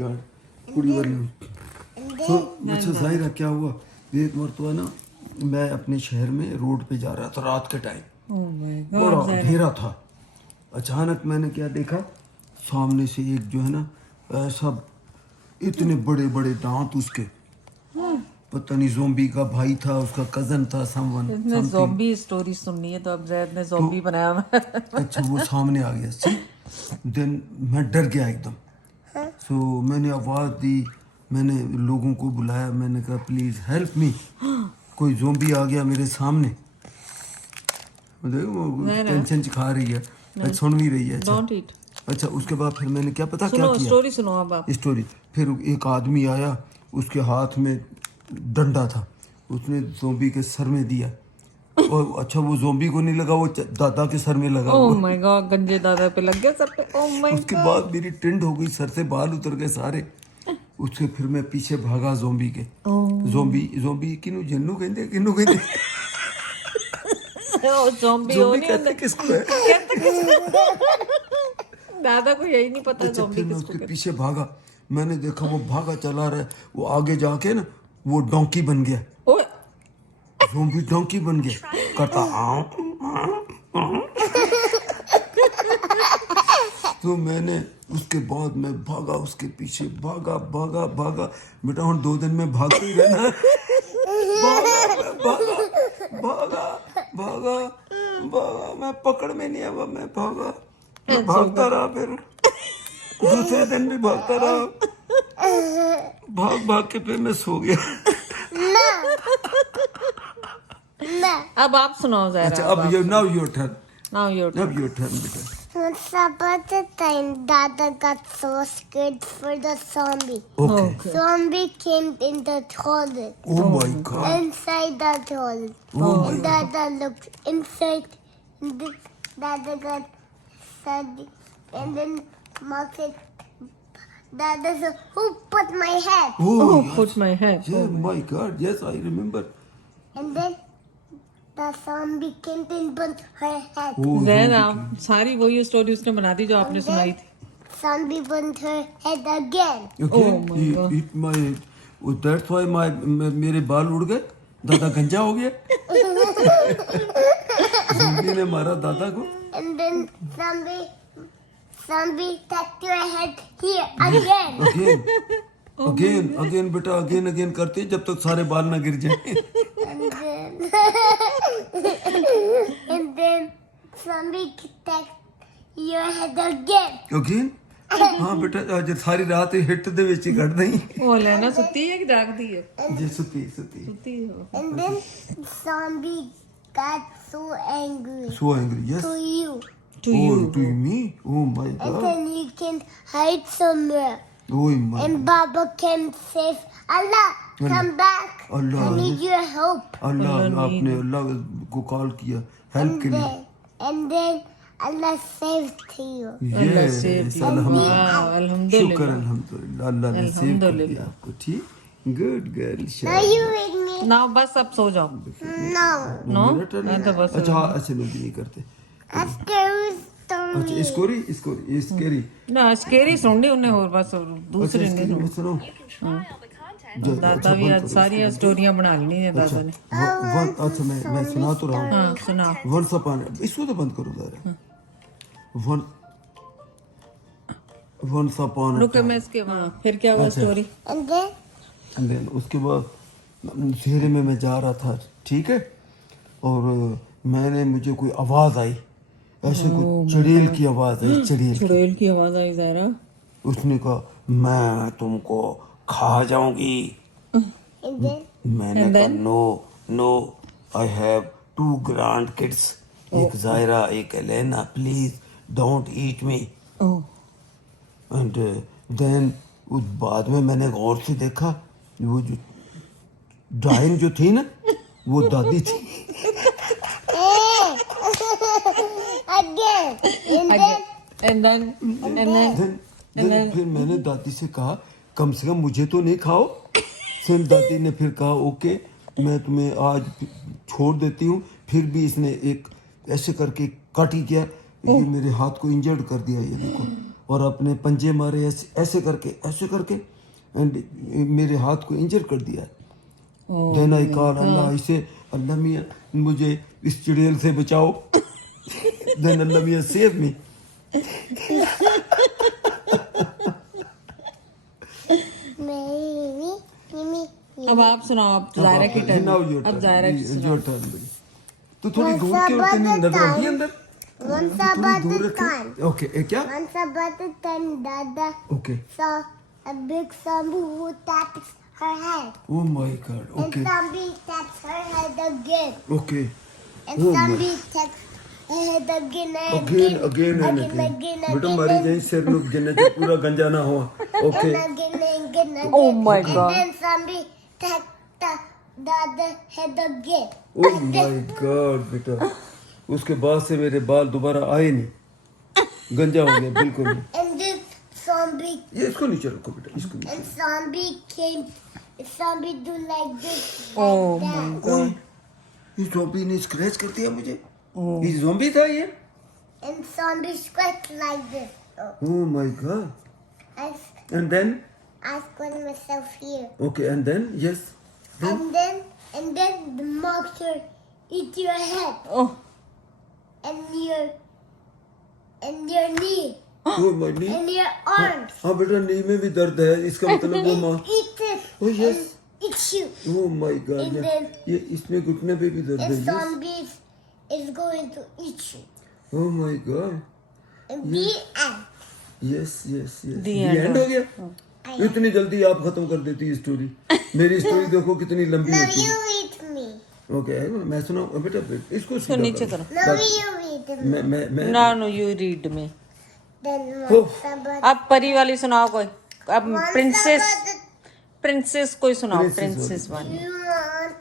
God कुड़ी वाली। तो अच्छा जाहिर क्या हुआ, एक मरतबा ना मैं अपने शहर में रोड पे जा रहा था रात के टाइम, Oh my God, बड़ा Zaira. अंधेरा था। अचानक मैंने क्या देखा, सामने से एक जो है ना ऐसा इतने बड़े बड़े दांत उसके, पता नहीं जोम्बी का भाई था, उसका कजन था, समवन इसने समथिंग। ज़ॉम्बी स्टोरी सुननी है तो अब जैद ने ज़ॉम्बी बनाया हुआ है। अच्छा वो सामने आ गया, सी देन मैं डर गया एकदम। सो मैंने आवाज़ दी, मैंने लोगों को बुलाया, मैंने कहा प्लीज़ हेल्प मी, कोई ज़ोंबी आ गया मेरे सामने। देखो वो टेंशन खा रही है, सुन भी रही है। अच्छा डोंट ईट। अच्छा उसके बाद फिर मैंने क्या पता क्या सुनो किया, स्टोरी सुनो अब आप। स्टोरी। फिर एक आदमी आया, उसके हाथ में डंडा था, उसने ज़ोंबी के सर में दिया। और अच्छा वो ज़ोंबी को नहीं लगा, वो दादा के सर में लगा ओह हुआ। माय गॉड, गंजे दादा पे लग गया सब पे। ओह माय उसके बाद मेरी टिंड हो गई, सर से बाल उतर गए सारे। उसके फिर मैं पीछे भागा ज़ोंबी के। ज़ोंबी किनु जन्नू कहते किनु कहते ओ ज़ॉम्बी हो ज़ोंबी नहीं कहते होता। किसको है? कहते किसको? दादा को यही नहीं पता अच्छा ज़ॉम्बी फिर मैं किसको उसके कहते। पीछे भागा, मैंने देखा वो भागा चला रहा है, वो आगे जाके ना वो डोंकी बन गया, ओए ज़ोंबी डोंकी बन गया, करता आऊं। तो मैंने उसके बाद मैं भागा उसके पीछे, भागा भागा भागा। बेटा हम 2 दिन में भागते ही रहना है। भागा भागा भागा भागा, मैं पकड़ में नहीं आया, मैं भागा, मैं भागता रहा। फिर दूसरे दिन भी भागता रहा, भाग भाग के फिर मैं सो गया। अब आप सुनाओ ज़ायरा। अच्छा अब ये now your turn, now your अब योर टर्न बेटा। Once upon a time, Dada got so scared for the zombie. Okay, Zombie came in the toilet. O my God, Inside the toilet. Oh my And Dada looked inside. And then Dada got sad. And then Mom said, Dada said, who put my head? Oh oh put my head. yeah my god, yes I remember. And then the zombie came and put her head. Oh, Zaira सारी वही story उसने बना दी जो आपने सुनाई थी। Zombie put her head again. okay, Oh my God. it my that's why my मेरे बाल उड़ गए, दादा गंजा हो गया। ज़ोंबी ने मारा दादा को। And then zombie tapped your head here again. Again बेटा, अगेन करते जब तक सारे बाल ना गिर जाए। And then zombie tapped your head again. Again हाँ बेटा, आज सारी रात हिट दे विच ही ਕੱਢ दई। वो लेना सुती है कि जागती है? जी सुती सुती है। And then zombie got so angry so angry, yes, to you. To you. to me, oh my And god, then you can hide somewhere. oh my And Baba can save. Allah, come back. Allah, I need your help. अल्लाह आपने अल्लाह को call किया help के लिए। And then Allah saved you. Allah save Yes, you. अल्हम्दुलिल्लाह, वाह, शुक्र अल्हम्दुलिल्लाह। अल्हम्दुलिल्लाह, अल्लाह ने सेव कर अल्हम्दुलिल्लाह। दिया आपको। ठीक, good girl, Now you with me? ना बस अब सो जाओ। No. नो मेरा turn मैं है? तो बस अच्छा हाँ, ऐसे लोग नहीं करते। A scary story. अच्छा स्कोरी ना स्केरी सुननी उन्हें और बस और दूसरी नहीं मैं सुन। सुनो। दादा भी आज सारी स्टोरियां बना ली है दादा ने। अच्छा मैं सुना तो रहा हूँ। हाँ सुना। वंस अपॉन, इसको तो बंद करो जरा। वंस अपॉन रुके मैं इसके वहाँ फिर क्या हुआ स्टोरी? And then उसके बाद शहर में मैं जा रहा था, ठीक है, और मैंने मुझे कोई आवाज आई, ऐसे कोई चड़ेल की आवाज आई, चड़ेल। चुड़ैल की आवाज आई ज़ायरा। उसने कहा मैं तुमको खा जाऊंगी। and then मैंने कहा no I have 2 grandkids, एक जायरा एक Elena, please don't eat me. Oh and then उस बाद में मैंने गौर से देखा, वो जो डाइन जो थी ना वो दादी थी। again. And then and then फिर मैंने दादी से कहा कम से कम मुझे तो नहीं खाओ। फिर दादी ने फिर कहा ओके मैं तुम्हें आज छोड़ देती हूँ। फिर भी इसने एक ऐसे करके काट ही किया, ये मेरे हाथ को इंजर्ड कर दिया, ये देखो और अपने पंजे मारे ऐसे करके एंड मेरे हाथ को इंजर कर दिया। देन आई कॉल अल्लाह, इसे अल्लाह मियाँ मुझे इस चुड़ैल से बचाओ। देन अल्लाह मियाँ सेव मी। अब आप सुनाओ, आप जायरा की टर्न। अब जायरा की योर टर्न। तो थोड़ी दूर क्यों होते नहीं, नजर आती है अंदर? Once थोड़ी about दूर the रखे। time. ओके क्या? Once about the time, Dada okay. saw a big zombie who taps her head. O my God. And okay zombie taps her head again. Okay. And Oh my- zombie taps her head again and again again. Again and again, again. again, बेटा again, मारी and- जाए सिर में जन्नत में पूरा गंजा ना हो। Okay And again and again and Oh again. my And God. then zombie tapped the other head again. O my God बेटा, उसके बाद से मेरे बाल दोबारा आए नहीं, गंजा हो गया बिल्कुल नहीं। And this zombie ये इसको नीचे रखो बेटा, इसको नीचे। and zombie came. Zombie do like this. Oh like my that. ओए, ये ज़ॉम्बी ने स्क्रैच कर दिया मुझे। ये ज़ॉम्बी था ये? And zombie scratch like this. Oh, oh my God. I, and then I squat myself here. Okay and then yes And then the monster eat your head oh, and your knee oh my knee. and your arms. हाँ बेटा, नी में भी दर्द है, इसका मतलब वो माँ। Eat it. Oh, yes. And eats you. O my God, And then- ये इसमें घुटने पे भी दर्द है। And yes zombies is going to eat you. O my God. And the end. Yes yes yes. The and end हो गया। इतनी जल्दी आप खत्म कर देती है स्टोरी। मेरी स्टोरी देखो कितनी लंबी Now होती you है। eat me. ओके मैं सुनाऊं बेटा, इसको इसको नीचे करो। Now you eat me. मैं no no, you read me. Then Oh. once about अब परी वाली सुनाओ कोई। अब once princess, about the princess कोई सुनाओ, Princess प्रिंसेस वाली। you want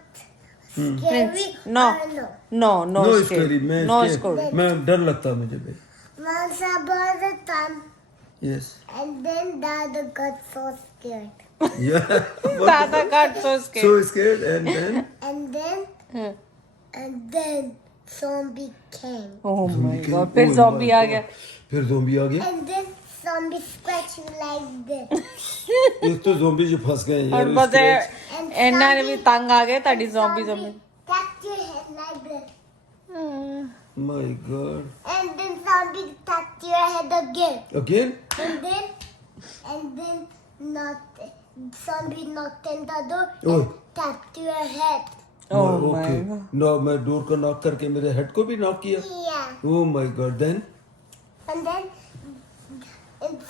scary No. or no? No no no scary, story, no मैं स्टोरी। मैं डर लगता है मुझे बे। Once about a time, yes and then Dada got so scared. Yeah Dada got so scared. So scared And then zombie came. Oh my God, फिर zombie आ गया। फिर ज़ॉम्बी आ गया। And then zombie scratched you like this. एक तो zombie जो फंस गए और यार। बस And ਇਹਨਾਂ ਨੇ ਵੀ ਤੰਗ ਆ ਗਏ ਤੁਹਾਡੀ zombie zombie. tapped your head like this. My God. And then zombie tapped your head again. Again And then zombie knocked on the door Oh. and tapped your head. Oh my okay God. No, मैं door को knock करके मेरे head को भी knock किया। Yeah. Oh my God. Then And then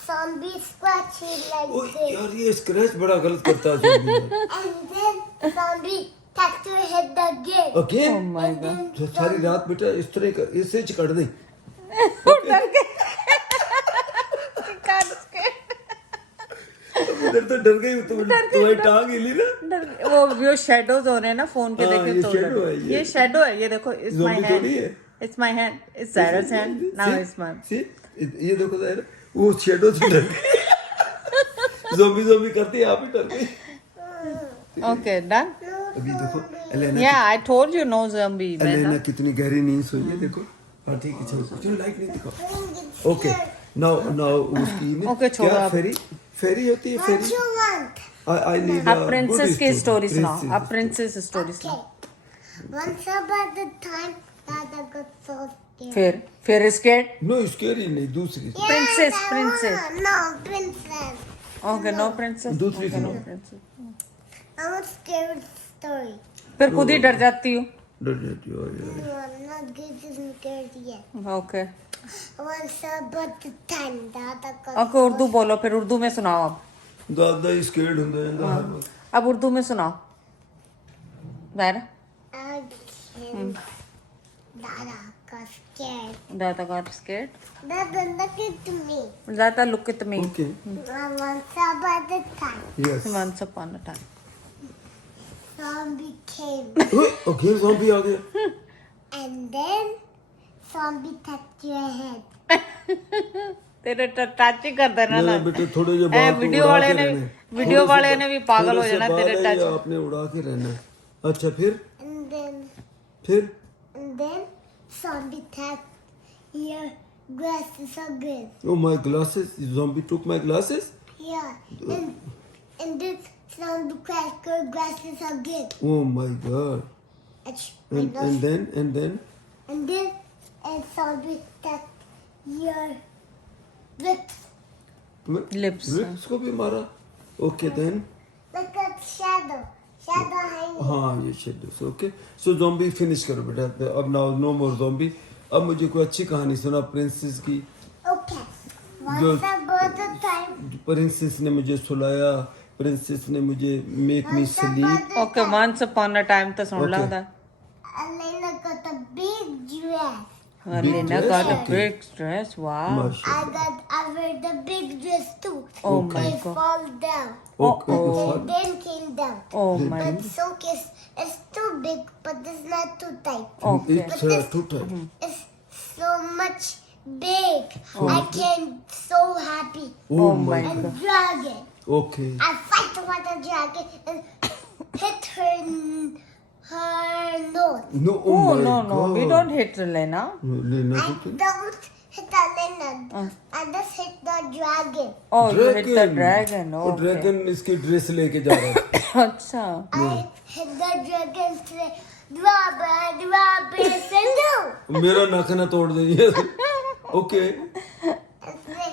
zombie scratched you like oh this. यार, ये scratch बड़ा गलत करता है zombie. And then zombie tapped your head again. Oh again my God. तो सारी रात बेटा इस तरह का इससे चिकड़ दे। इधर तो डर गई, तुम्हारी टांग हिली ना। वो शेडोज हो रहे हैं ना फोन पे, हाँ, देखे ये तो shadow है, ये। ये शेडो है, ये देखो। इट्स माय Zombie थोड़ी है। Hand, it's my hand, it's Zaira's hand, now it's my. See? ये देखो ज़ाहिर, वो शेडो से डर गई। ज़ॉम्बी करती है, आप ही डर गई। Okay done. अभी देखो एलेना, या I told you know zombie. Elena कितनी गहरी नींद सोई है, देखो। हाँ ठीक है, चलो लाइट नहीं दिखाओ। ओके नाउ उसकी में Okay, छोड़ो क्या आप। फेरी होती है? What fairy you want? I need अब प्रिंसेस की स्टोरी सुनाओ। अब प्रिंसेस स्टोरी Okay. सुनाओ। Once about the time Dada got so scared. फिर स्केर्ड। नो स्केरी नहीं, दूसरी Yes, Princess, I princess. want. No, princess. Okay no princess. दूसरी सुनाओ। I want scary story. फिर खुद ही डर जाती हूँ। डर जाती हो यार। No, I'm not getting scared yet. Okay Once about the time Dada got okay, Urdu बोलो, फिर उर्दू में सुनाओ। अब दादा ही स्केर्ड ਹੁੰਦਾ ਜਾਂਦਾ ਹਰ ਵਕਤ। अब उर्दू में सुनाओ Zaira. again. Dada got scared. Dada got scared. Dada, look at me. Dada look at me. Okay Once about the time yes. Once upon a time. zombie came. Okay zombie आ गया। And then zombie touched your head. तेरे touch ही कर देना ना। बेटे थोड़े जो ए, बाल वीडियो वाले ने भी पागल हो जाना तेरे टच। आपने उड़ा के रहना। अच्छा फिर And then फिर zombie touched glasses again. Oh, my glasses. Zombie took my glasses. Yeah. And this zombie cracker glasses again. Oh my God. And then And then and zombie that your lips. Lips. Lips को भी मारा. Okay then. Look at shadow. Shadow hanging. हाँ ये shadows. Okay. So zombie finish करो बेटा. अब now no more zombie. अब मुझे कोई अच्छी कहानी सुना प्रिंसेस की. Okay. Once upon a time. Princess ने मुझे सुलाया. प्रिंसेस ने मुझे make me sleep. Okay, once upon a time तो सुन ला Okay. था. Elena got a big dress. Elena dress? got a Okay. big dress. Wow. I wear the big dress too. Oh Okay. my It God. fall down. Okay. And then came down. Oh my. But so it's too big, but it's not too tight. Okay. It's too tight. It's so much big. So I can so happy. Oh Oh my my And God. dragon. Okay. I fight with the dragon and hit her nose. No. Oh Oh my no God. no, we don't hit Elena. लेना I तो don't hit Elena. I just hit the dragon. Oh, you hit the dragon. वो Okay. Dragon इसकी dress लेके जा रहा है. अच्छा. I hit the dragon say, drop it, Sindhu. मेरा नाखना तोड़ देंगे. ओके. And say,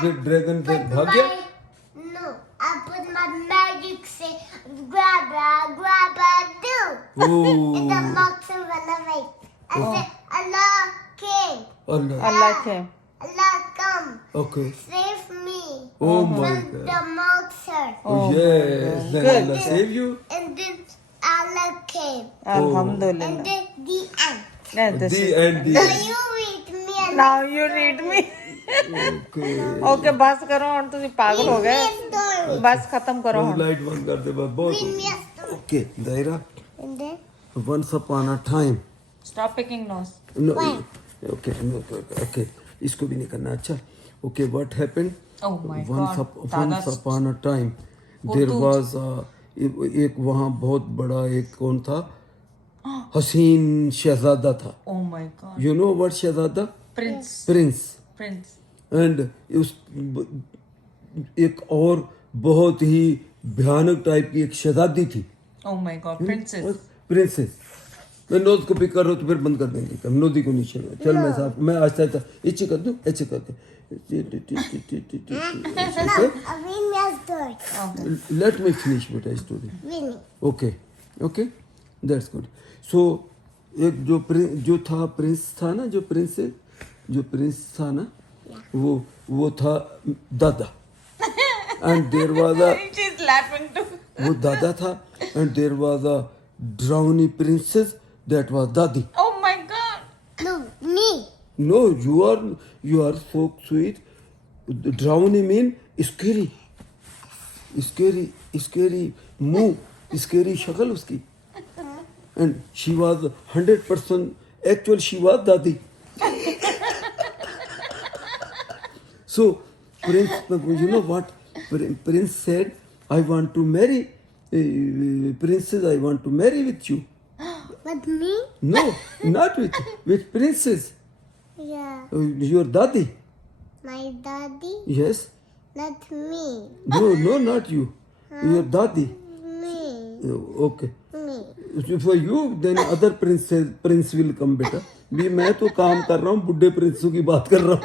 फिर ड्रैगन फिर put भाग गया. no, I put my magic say, grab it, do. And the oh. box and run away. I say, Allah came. Allah. Allah के. Allah come. Okay. Save me. Oh my From God. the monster. Oh yes. Then Good. Allah save you. And then Allah came. Alhamdulillah. And then the end. Yeah, this The is. end. Now you read me and Now you read me. Okay. Okay, बस करो और तुम पागल हो गए. story. बस खत्म करो हम. लाइट बंद कर दे बस बहुत. Read me a story. Okay. दायरा. And then Once upon a time. Stop picking nose. No. Why? Okay. No. Okay. इसको भी नहीं करना. अच्छा. Okay. What happened? Oh my once God. once upon a time वो there तो- was एक वहाँ बहुत बड़ा एक कौन था हसीन शहजादा था. Oh my God. You know what शहजादा? Prince. प्रिंस. एंड उस एक और बहुत ही भयानक टाइप की एक शहजादी थी. Oh my God. Princess. Princess. मैं नोज को पिक कर रहा हूँ तो फिर बंद कर देंगे. हम नोदी को नीचे में. चल मैं साहब मैं आहिस्ता आहिस्ता इच्छे कर दूँ ऐसे करके. read me a story. Let me finish beta story. Read me. Okay that's good. So एक जो था प्रिंस था ना जो प्रिंस था ना वो था दादा. And there was a She's laughing too. वो दादा था. And there was a drowny princess that was Dadi. Oh my God. No, me. No you are so sweet. Drowning mean scary मुंह scary शक्ल उसकी. And she was 100% actual she was दादी. So Prince, you know what Prince said? I want to marry princess. I want to marry with you. With me? No, not with princess. Yeah. Your daddy. My daddy? Yes. Not me. No, not you. Your daddy. Me. Okay. Me. For you, then other prince will come बेटा. भी मैं तो काम कर रहा हूँ बुड्ढे प्रिंसों की बात कर रहा हूँ.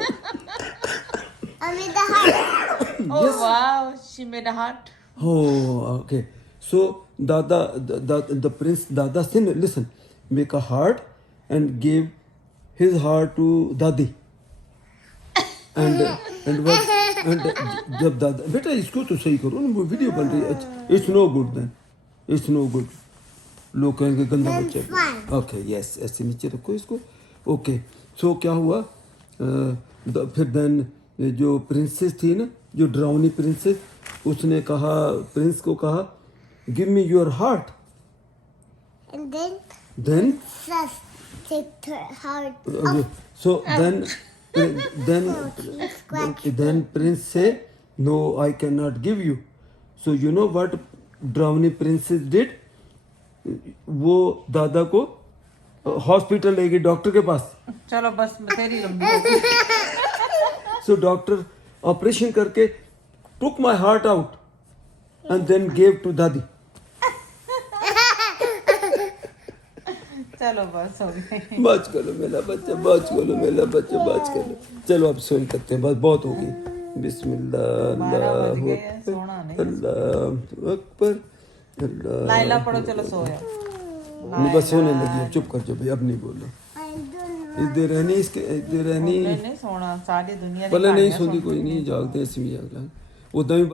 I'm in the house. Oh wow. She made a heart. Oh, okay. So the prince Dada said, listen, make a heart and gave his heart to Dadi. And जब दादा बेटा इसको तो सही करो ना वो वीडियो बन रही है. It's no good then. It's no good. लोग कहेंगे गंदा Then बच्चा. fine. ओके यस ऐसे नीचे रखो इसको. ओके सो क्या हुआ फिर देन जो प्रिंसेस थी ना जो ड्राउनी प्रिंसेस उसने कहा प्रिंस को कहा give me your heart. And then then just take her heart. so then prince say no I cannot give you. So you know what drowning princess did? वो दादा को हॉस्पिटल ले गई डॉक्टर के पास। चलो बस तेरी लंबी हो गई। सो डॉक्टर ऑपरेशन करके took my heart out and then gave to दादी। चलो बस हो गई। बात करो मेरा बच्चा, बात करो मेरा बच्चा, बात करो। चलो अब सोन करते हैं, बस बहुत हो गई। बिस्मिल्लाह 12 बज गए हैं, सोना नहीं। अल्लाह अकबर अल्लाह। लाइला पढ़ो, चलो सोया। नहीं बस सोने लगी है, चुप कर जो भाई, अब नहीं बोलो। I don't इधर रहनी इसके, इधर रहनी नहीं सोना, सारी दुनिया भले नहीं कहानियां सोती, कोई नहीं जागते ऐसे भी जागला उतना ही